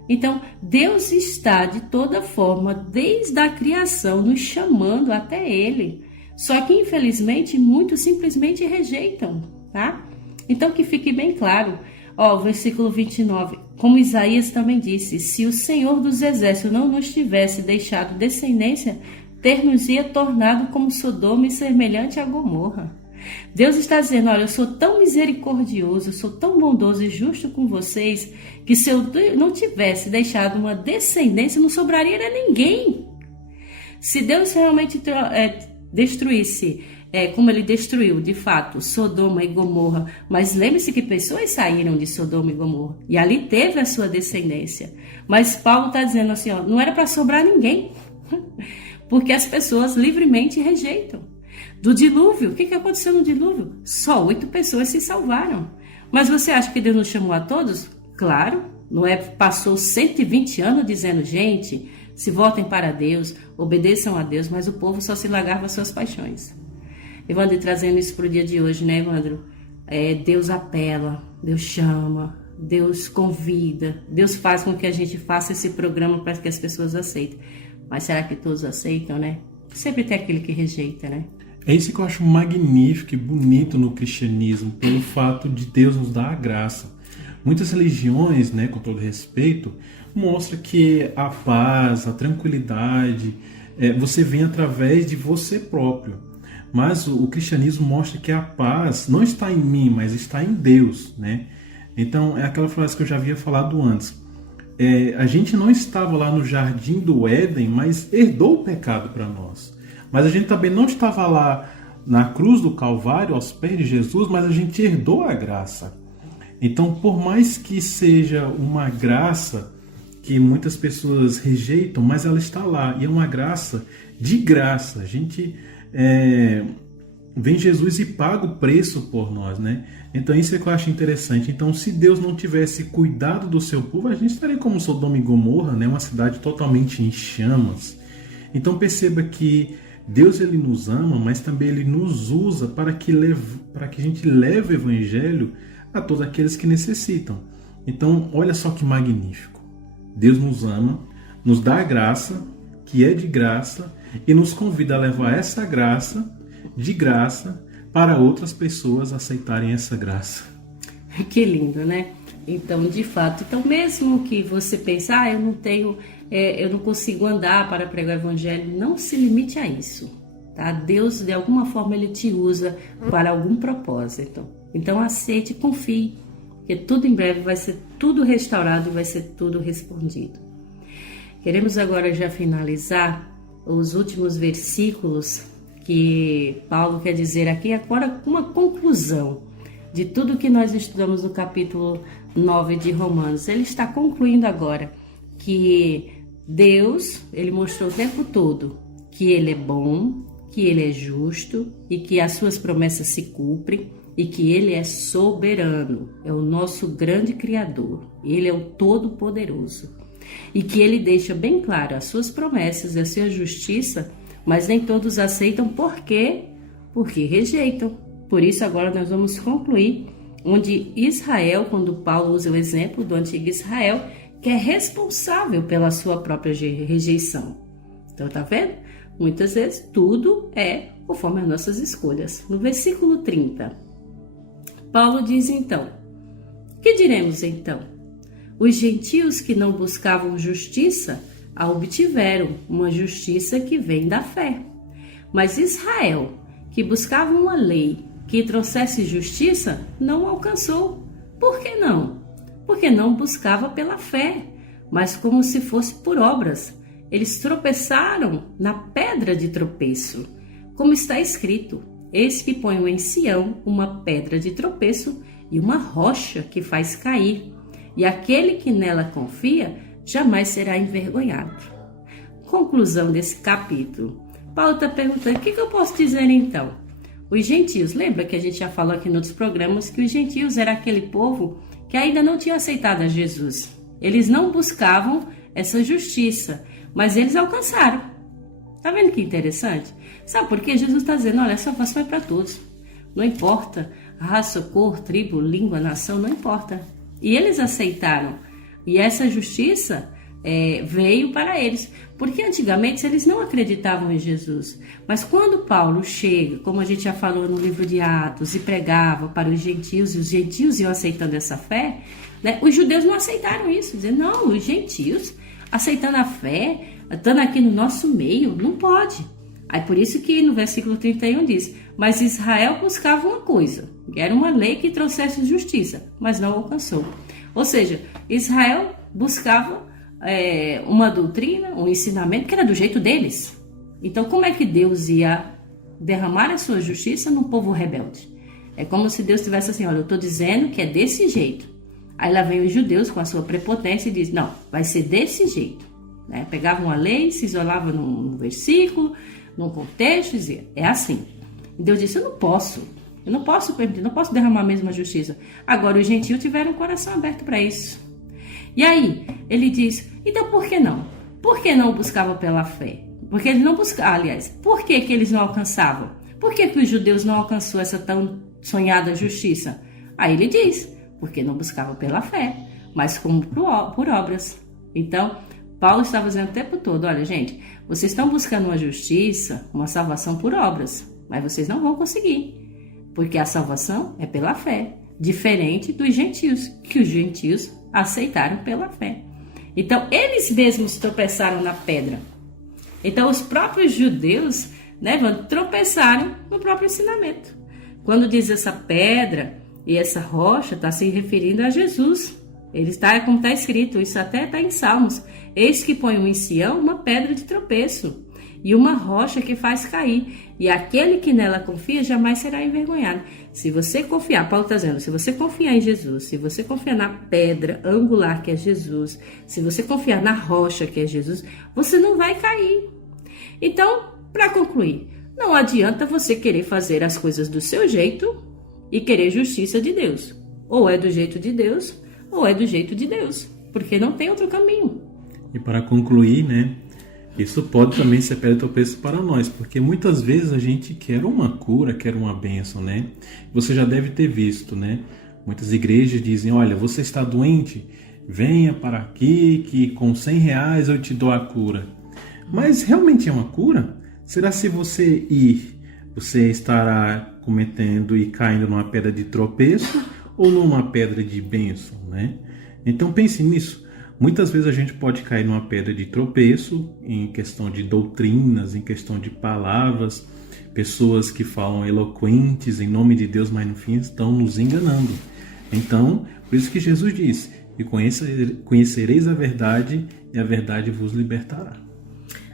Então, Deus está, de toda forma, desde a criação, nos chamando até Ele. Só que, infelizmente, muitos simplesmente rejeitam, tá? Então, que fique bem claro. Versículo 29, como Isaías também disse, se o Senhor dos Exércitos não nos tivesse deixado descendência, ter-nos-ia tornado como Sodoma e semelhante a Gomorra. Deus está dizendo, olha, eu sou tão misericordioso, eu sou tão bondoso e justo com vocês, que se eu não tivesse deixado uma descendência, não sobraria ninguém. Se Deus realmente destruísse, como ele destruiu, de fato, Sodoma e Gomorra, mas lembre-se que pessoas saíram de Sodoma e Gomorra, e ali teve a sua descendência. Mas Paulo está dizendo assim, não era para sobrar ninguém, porque as pessoas livremente rejeitam. Do dilúvio, o que aconteceu no dilúvio? Só 8 pessoas se salvaram. Mas você acha que Deus nos chamou a todos? Claro, não é? Passou 120 anos dizendo, gente, se voltem para Deus, obedeçam a Deus, mas o povo só se largava às suas paixões. Evandro, trazendo isso para o dia de hoje, né, Evandro? Deus apela, Deus chama, Deus convida, Deus faz com que a gente faça esse programa para que as pessoas aceitem. Mas será que todos aceitam, né? Sempre tem aquele que rejeita, né? É isso que eu acho magnífico e bonito no cristianismo, pelo fato de Deus nos dar a graça. Muitas religiões, né, com todo respeito, mostram que a paz, a tranquilidade, você vem através de você próprio. Mas o cristianismo mostra que a paz não está em mim, mas está em Deus, né? Então, é aquela frase que eu já havia falado antes. A gente não estava lá no jardim do Éden, mas herdou o pecado para nós. Mas a gente também não estava lá na cruz do Calvário, aos pés de Jesus, mas a gente herdou a graça. Então, por mais que seja uma graça que muitas pessoas rejeitam, mas ela está lá. E é uma graça de graça. A gente... vem Jesus e paga o preço por nós, né? Então isso é que eu acho interessante. Então, se Deus não tivesse cuidado do seu povo, a gente estaria como Sodoma e Gomorra, né? Uma cidade totalmente em chamas. Então perceba que Deus ele nos ama, mas também ele nos usa para que a gente leve o evangelho a todos aqueles que necessitam. Então, olha só que magnífico. Deus nos ama, nos dá a graça, que é de graça, e nos convida a levar essa graça de graça para outras pessoas aceitarem essa graça. Que lindo, né? Então, de fato, mesmo que você pense, eu não consigo andar para pregar o evangelho, não se limite a isso, tá? Deus, de alguma forma, ele te usa para algum propósito. Então, aceite, confie, que tudo em breve vai ser tudo restaurado e vai ser tudo respondido. Queremos agora já finalizar os últimos versículos que Paulo quer dizer aqui, agora uma conclusão de tudo que nós estudamos no capítulo 9 de Romanos. Ele está concluindo agora que Deus, ele mostrou o tempo todo que ele é bom, que ele é justo e que as suas promessas se cumprem e que ele é soberano, é o nosso grande Criador, ele é o Todo-Poderoso. E que ele deixa bem claro as suas promessas e a sua justiça, mas nem todos aceitam. Por quê? Porque rejeitam. Por isso agora nós vamos concluir onde Israel, quando Paulo usa o exemplo do antigo Israel, que é responsável pela sua própria rejeição. Então tá vendo? Muitas vezes tudo é conforme as nossas escolhas. No versículo 30, Paulo diz então: que diremos então? Os gentios que não buscavam justiça a obtiveram, uma justiça que vem da fé. Mas Israel, que buscava uma lei que trouxesse justiça, não alcançou. Por que não? Porque não buscava pela fé, mas como se fosse por obras. Eles tropeçaram na pedra de tropeço. Como está escrito: eis que ponho em Sião uma pedra de tropeço e uma rocha que faz cair, e aquele que nela confia jamais será envergonhado. Conclusão desse capítulo. Paulo está perguntando: o que eu posso dizer então? Os gentios, lembra que a gente já falou aqui em outros programas que os gentios era aquele povo que ainda não tinha aceitado a Jesus. Eles não buscavam essa justiça, mas eles alcançaram. Tá vendo que interessante? Sabe por quê? Jesus está dizendo: olha, a salvação é para todos. Não importa raça, cor, tribo, língua, nação, não importa. E eles aceitaram. E essa justiça veio para eles. Porque antigamente eles não acreditavam em Jesus. Mas quando Paulo chega, como a gente já falou no livro de Atos, e pregava para os gentios, e os gentios iam aceitando essa fé, né, os judeus não aceitaram isso. Dizendo: não, os gentios aceitando a fé, estando aqui no nosso meio, não pode. Aí por isso que no versículo 31 diz: mas Israel buscava uma coisa, que era uma lei que trouxesse justiça, mas não alcançou. Ou seja, Israel buscava uma doutrina, um ensinamento que era do jeito deles. Então como é que Deus ia derramar a sua justiça num povo rebelde? É como se Deus tivesse assim: olha, eu estou dizendo que é desse jeito. Aí lá vem os judeus com a sua prepotência e diz: não, vai ser desse jeito. Né? Pegavam a lei, se isolavam num versículo, num contexto, e dizia: é assim. E Deus disse: eu não posso permitir, não posso derramar a mesma justiça. Agora os gentios tiveram o coração aberto para isso. E aí ele diz: então por que não? Por que não buscava pela fé? Porque eles não buscavam, aliás, por que eles não alcançavam? Por que os judeus não alcançou essa tão sonhada justiça? Aí ele diz: porque não buscavam pela fé, mas como por obras. Então Paulo estava dizendo o tempo todo: olha, gente, vocês estão buscando uma justiça, uma salvação por obras, mas vocês não vão conseguir, porque a salvação é pela fé, diferente dos gentios, que os gentios aceitaram pela fé. Então eles mesmos tropeçaram na pedra. Então os próprios judeus, né, tropeçaram no próprio ensinamento. Quando diz essa pedra e essa rocha, está se referindo a Jesus. Ele está, como está escrito, isso até está em Salmos: eis que ponho em Sião uma pedra de tropeço e uma rocha que faz cair, e aquele que nela confia jamais será envergonhado. Se você confiar, Paulo está dizendo, se você confiar em Jesus, se você confiar na pedra angular que é Jesus, se você confiar na rocha que é Jesus, você não vai cair. Então, para concluir, não adianta você querer fazer as coisas do seu jeito e querer justiça de Deus. Ou é do jeito de Deus, ou é do jeito de Deus, porque não tem outro caminho. E para concluir, né, isso pode também ser pedra de tropeço para nós, porque muitas vezes a gente quer uma cura, quer uma bênção, né? Você já deve ter visto, né? Muitas igrejas dizem: olha, você está doente? Venha para aqui que com R$100 eu te dou a cura. Mas realmente é uma cura? Será se você ir, você estará cometendo e caindo numa pedra de tropeço ou numa pedra de bênção, né? Então pense nisso. Muitas vezes a gente pode cair numa pedra de tropeço em questão de doutrinas, em questão de palavras, pessoas que falam eloquentes em nome de Deus, mas no fim estão nos enganando. Então, por isso que Jesus diz: e conhecereis a verdade, e a verdade vos libertará.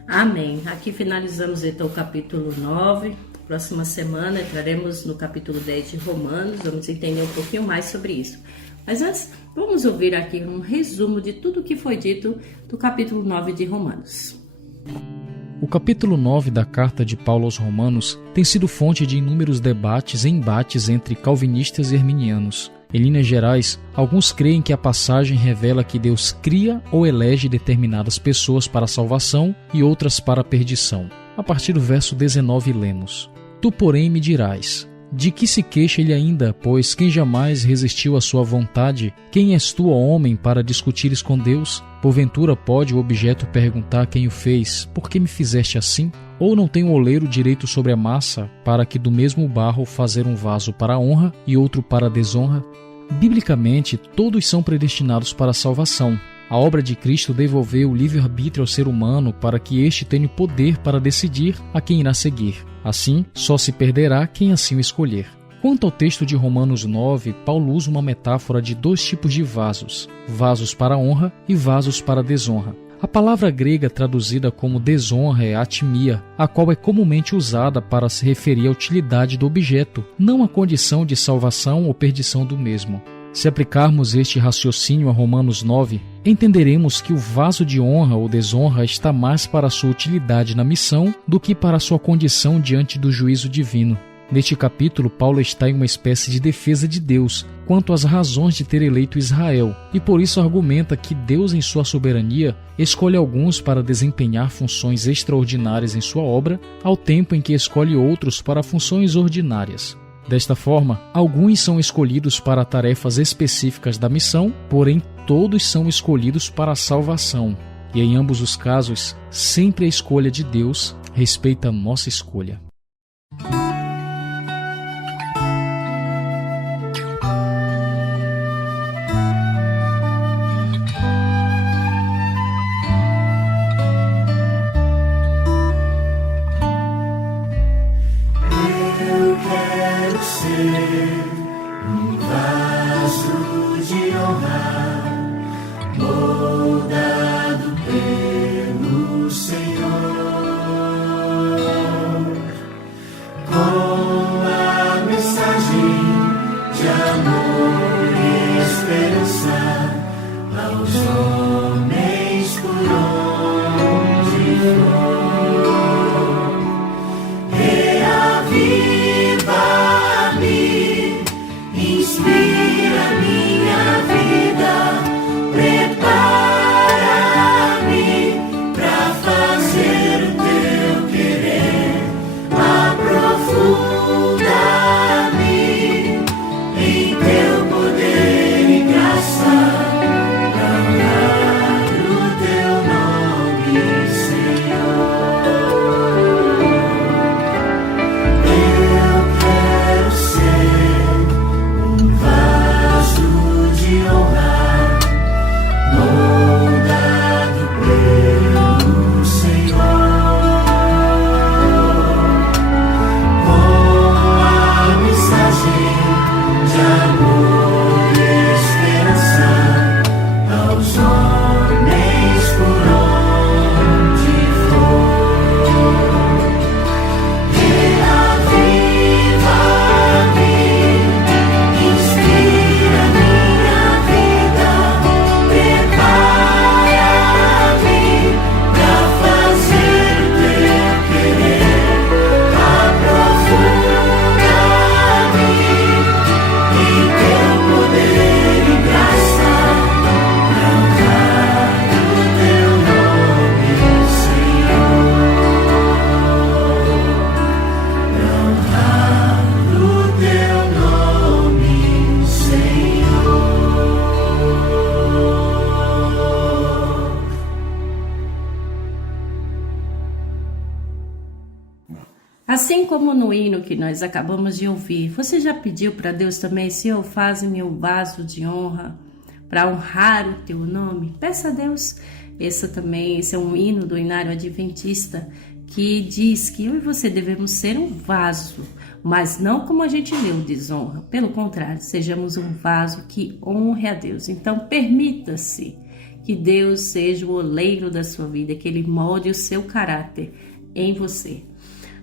Amém. Aqui finalizamos então o capítulo 9. Próxima semana entraremos no capítulo 10 de Romanos. Vamos entender um pouquinho mais sobre isso. Mas antes, vamos ouvir aqui um resumo de tudo o que foi dito do capítulo 9 de Romanos. O capítulo 9 da carta de Paulo aos Romanos tem sido fonte de inúmeros debates e embates entre calvinistas e arminianos. Em linhas gerais, alguns creem que a passagem revela que Deus cria ou elege determinadas pessoas para a salvação e outras para a perdição. A partir do verso 19 lemos: Tu, porém, me dirás: De que se queixa ele ainda, pois quem jamais resistiu à sua vontade? Quem és tu, ó homem, para discutires com Deus? Porventura pode o objeto perguntar quem o fez, por que me fizeste assim? Ou não tem o oleiro direito sobre a massa, para que do mesmo barro fazer um vaso para a honra e outro para a desonra? Biblicamente, todos são predestinados para a salvação. A obra de Cristo devolveu o livre-arbítrio ao ser humano para que este tenha o poder para decidir a quem irá seguir. Assim, só se perderá quem assim o escolher. Quanto ao texto de Romanos 9, Paulo usa uma metáfora de dois tipos de vasos: vasos para a honra e vasos para a desonra. A palavra grega traduzida como desonra é atimia, a qual é comumente usada para se referir à utilidade do objeto, não à condição de salvação ou perdição do mesmo. Se aplicarmos este raciocínio a Romanos 9, entenderemos que o vaso de honra ou desonra está mais para a sua utilidade na missão do que para a sua condição diante do juízo divino. Neste capítulo, Paulo está em uma espécie de defesa de Deus quanto às razões de ter eleito Israel, e por isso argumenta que Deus, em sua soberania, escolhe alguns para desempenhar funções extraordinárias em sua obra, ao tempo em que escolhe outros para funções ordinárias. Desta forma, alguns são escolhidos para tarefas específicas da missão, porém todos são escolhidos para a salvação. E em ambos os casos, sempre a escolha de Deus respeita a nossa escolha. Um vaso de honra, moldado pelo Senhor, com a mensagem de amor e esperança aos homens por onde for. Reaviva, inspira minha vida, prepara-me pra fazer o teu querer, aprofunda-me em teu poder e graça, pra honrar o teu nome, Senhor. Eu quero ser vaso de honra, moldado pelo Senhor, com a mensagem de amor e esperança aos homens por onde for. Reaviva-me, inspira minha vida, prepara-me pra fazer o teu querer, aprofunda-me em teu poder e graça, pra honrar o teu nome, Senhor, pra honrar o teu nome, Senhor. Assim como no hino que nós acabamos de ouvir, você já pediu para Deus também: Senhor, faz-me um vaso de honra para honrar o teu nome? Peça a Deus. Esse é um hino do Inário Adventista que diz que eu e você devemos ser um vaso, mas não como a gente leu, desonra. Pelo contrário, sejamos um vaso que honre a Deus. Então, permita-se que Deus seja o oleiro da sua vida, que Ele molde o seu caráter em você.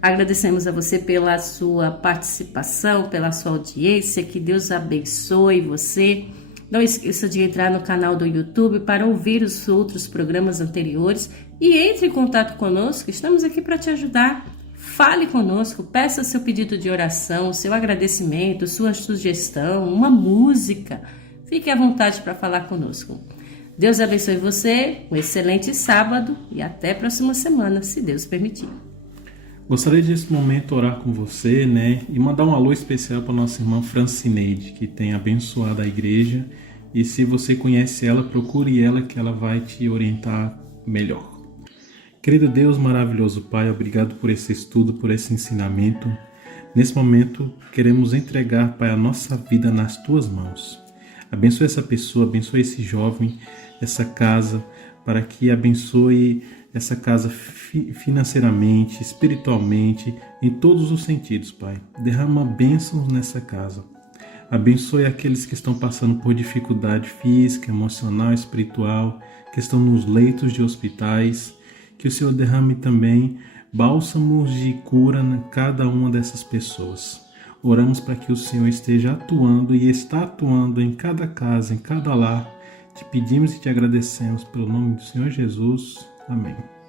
Agradecemos a você pela sua participação, pela sua audiência, que Deus abençoe você. Não esqueça de entrar no canal do YouTube para ouvir os outros programas anteriores e entre em contato conosco, estamos aqui para te ajudar. Fale conosco, peça seu pedido de oração, seu agradecimento, sua sugestão, uma música. Fique à vontade para falar conosco. Deus abençoe você, um excelente sábado e até a próxima semana, se Deus permitir. Gostaria de, nesse momento, orar com você, e mandar um alô especial para nossa irmã Francineide, que tem abençoado a igreja. E se você conhece ela, procure ela, que ela vai te orientar melhor. Querido Deus, maravilhoso Pai, obrigado por esse estudo, por esse ensinamento. Nesse momento, queremos entregar, Pai, a nossa vida nas Tuas mãos. Abençoe essa pessoa, abençoe esse jovem, essa casa, para que abençoe essa casa financeiramente, espiritualmente, em todos os sentidos, Pai. Derrama bênçãos nessa casa. Abençoe aqueles que estão passando por dificuldade física, emocional, espiritual, que estão nos leitos de hospitais. Que o Senhor derrame também bálsamos de cura em cada uma dessas pessoas. Oramos para que o Senhor esteja atuando e está atuando em cada casa, em cada lar. Te pedimos e te agradecemos pelo nome do Senhor Jesus. Amém.